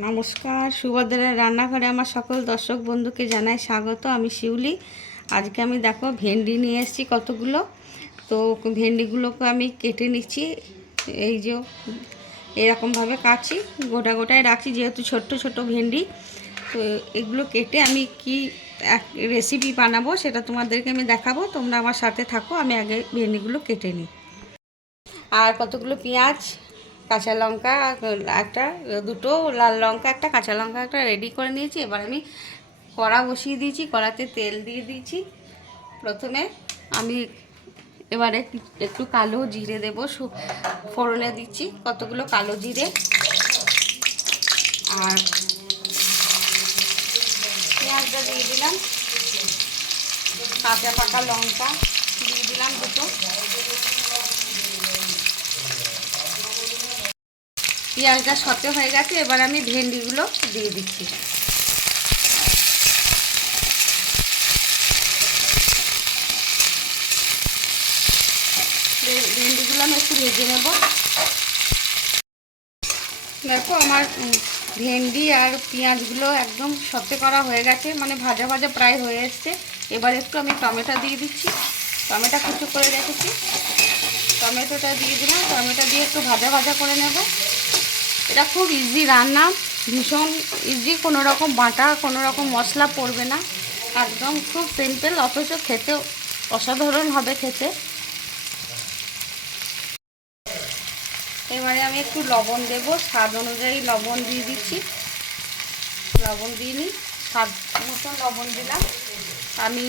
নমস্কার, সুভদ্রার রান্নাঘরে আমার সকল দর্শক বন্ধুকে জানাই স্বাগত। আমি শিউলি। আজকে আমি দেখো ভেন্ডি নিয়ে এসেছি কতগুলো। তো ভেন্ডিগুলোকে আমি কেটে নিচ্ছি। এই যে এরকমভাবে কাটছি, গোটা গোটায় রাখছি যেহেতু ছোট্ট ছোট ভেন্ডি। তো এগুলো কেটে আমি কি এক রেসিপি বানাবো সেটা তোমাদেরকে আমি দেখাবো। তোমরা আমার সাথে থাকো। আমি আগে ভেন্ডিগুলো কেটে নিই। আর কতগুলো পেঁয়াজ, কাঁচা লঙ্কা একটা, দুটো লাল লঙ্কা, একটা কাঁচা লঙ্কা একটা রেডি করে নিয়েছি। এবার আমি কড়া বসিয়ে দিয়েছি, কড়াতে তেল দিয়ে দিয়েছি। প্রথমে আমি এবারে একটু কালো জিরে দেবো, ফোড়নে দিচ্ছি কতগুলো কালো জিরে। আর পেঁয়াজটা দিয়ে দিলাম, কাঁচা পাকা লঙ্কা দিয়ে দিলাম দুটো। পেঁয়াজটা সতে হয়ে গেছে, এবার আমি ভেন্ডিগুলো দিয়ে দিচ্ছি। ভেন্ডিগুলো আমি একটু ভেজে নেব। দেখো আমার ভেন্ডি আর পেঁয়াজগুলো একদম সতে করা হয়ে গেছে, মানে ভাজা ভাজা প্রায় হয়ে এসছে। এবার একটু আমি টমেটো দিয়ে দিচ্ছি, টমেটো কুচো করে রেখেছি, টমেটোটা দিয়ে দিলাম। টমেটো দিয়ে একটু ভাজা ভাজা করে নেব। এটা খুব ইজি রান্না, ভীষণ ইজি, কোনো রকম বাটা কোনো রকম মশলা পড়বে না, একদম খুব সিম্পল, অথচ খেতে অসাধারণ হবে খেতে। এবারে আমি একটু লবণ দেব, স্বাদ অনুযায়ী লবণ দিয়ে দিচ্ছি। লবণ দিয়ে নিই, স্বাদ মতন লবণ দিলাম। আমি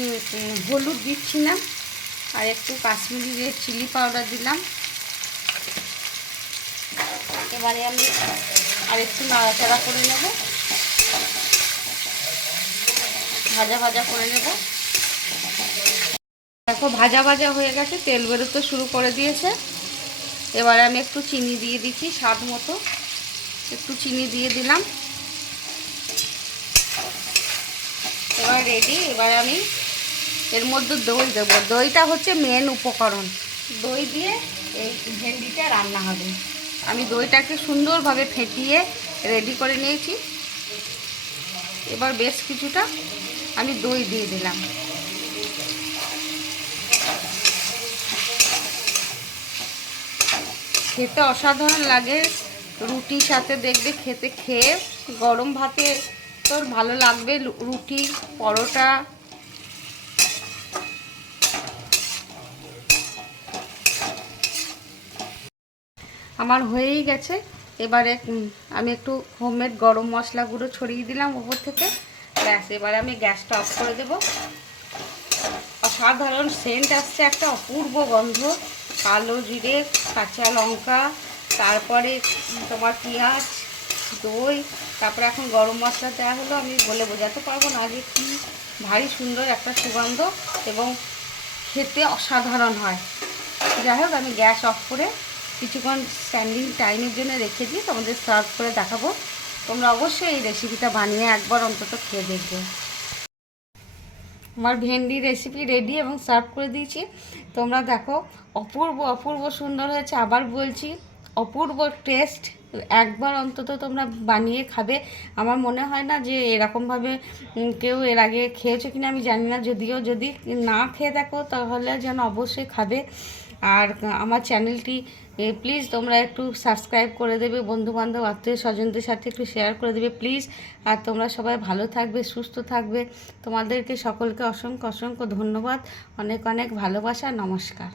হলুদ দিচ্ছি না, আর একটু কাশ্মীরি রেড চিলি পাউডার দিলাম। এবারে আমি আর একটু নাড়াচাড়া করে নেব, ভাজা ভাজা করে নেব। দেখো ভাজা ভাজা হয়ে গেছে, তেল বেরোতে শুরু করে দিয়েছে। এবারে আমি একটু চিনি দিয়ে দিচ্ছি, স্বাদ মতো একটু চিনি দিয়ে দিলাম। এবার রেডি। এবার আমি এর মধ্যে দই দেবো। দইটা হচ্ছে মেন উপকরণ, দই দিয়ে এই ভেন্ডিটা রান্না হবে। আমি দইটাকে সুন্দরভাবে ফেটিয়ে রেডি করে নিয়েছি। এবার বেশ কিছুটা আমি দই দিয়ে দিলাম। খেতে অসাধারণ লাগে, রুটির সাথে দেখবে খেয়ে গরম ভাতে তোর ভালো লাগবে, রুটি পরোটা। আমার হয়েই গেছে। এবারে আমি একটু হোমমেড গরম মশলা গুঁড়ো ছড়িয়ে দিলাম ওপর থেকে, ব্যাস। এবারে আমি গ্যাসটা অফ করে দেব। অসাধারণ সেন্ট আসছে, একটা অপূর্ব গন্ধ। কালো জিরে, কাঁচা লঙ্কা, তারপরে তোমার পেঁয়াজ, দই, তারপরে এখন গরম মশলা দেওয়া হলো। আমি বলে বোঝাতে পারবো না যে কি ভারী সুন্দর একটা সুগন্ধ, এবং খেতে অসাধারণ হয়। যাই হোক, আমি গ্যাস অফ করে কিছুক্ষণ স্ট্যান্ডিং টাইমের জন্য রেখে দিয়ে তোমাদের সার্ভ করে দেখাবো। তোমরা অবশ্যই এই রেসিপিটা বানিয়ে একবার অন্তত খেয়ে দেখবে। আমার ভেন্ডি রেসিপি রেডি এবং সার্ভ করে দিয়েছি। তোমরা দেখো, অপূর্ব অপূর্ব সুন্দর হয়েছে। আবার বলছি, অপূর্ব টেস্ট। একবার অন্তত তোমরা বানিয়ে খাবে। আমার মনে হয় না যে এরকমভাবে কেউ এর আগে খেয়েছো কিনা আমি জানি না, যদিও যদি না খেয়ে দেখো তাহলে যেন অবশ্যই খাবে। আর আমার চ্যানেলটি প্লিজ তোমরা একটু সাবস্ক্রাইব করে দেবে, বন্ধুবান্ধব আত্মীয় স্বজনদের সাথে একটু শেয়ার করে দেবে প্লিজ। আর তোমরা সবাই ভালো থাকবে, সুস্থ থাকবে। তোমাদেরকে সকলকে অসংখ্য অসংখ্য ধন্যবাদ, অনেক অনেক ভালোবাসা, নমস্কার।